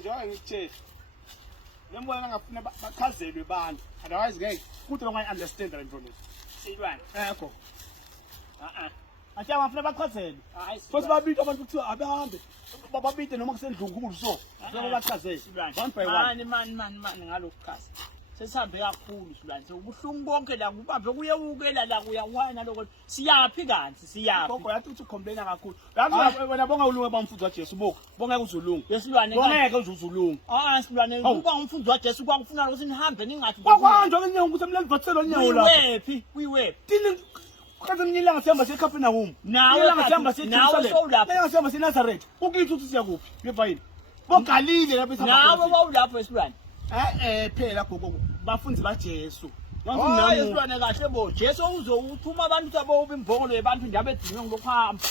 njengoba ngikutshela. Lembona ngafuna bachazelwe abantu. Otherwise ngeke kuthi bangayi-understand le nto le. Silwane. Ekho. Athi abafuna bachazelwe. Hayi. Futhi babito abantu kuthiwa abahambe. Bababide noma kusendlungu so. Ngoba bachazele. Silwane. One by one. Mani ngalokukhaza. Sesihambe kakhulu Silwane. Ubuhlungu bonke la kubambe kuyewukela la kuyawana lokho. Siyaphi kanti siyaphi? Gogo yathi uthi complaina kakhulu. Yathi wena bonga ulunga bamfundisi waJesu boku. Bonga uzulunga. Yesilwane Bongeke uzulunga. Silwane kuba umfundisi waJesu kwakufuna ukuthi nihambe ningathi. Kwakwanje ngenye ukuthi mlengivatselo nyawo lapha. Kuyiwephi? Tini kaze mnyilanga sihamba seKhapena home. Nawe sihamba seJerusalem. Langa sihamba seNazareth. Ukithi uthi siya kuphi? Ngeva yini? Bogalile lapha esihamba. Nawe wawulapho Yesilwane. Phela gogo bafundisi baJesu. Yesilwane kahle bo Jesu uzowuthuma abantu abo ubimbongolo yabantu nje abedinwe ngokuhamba.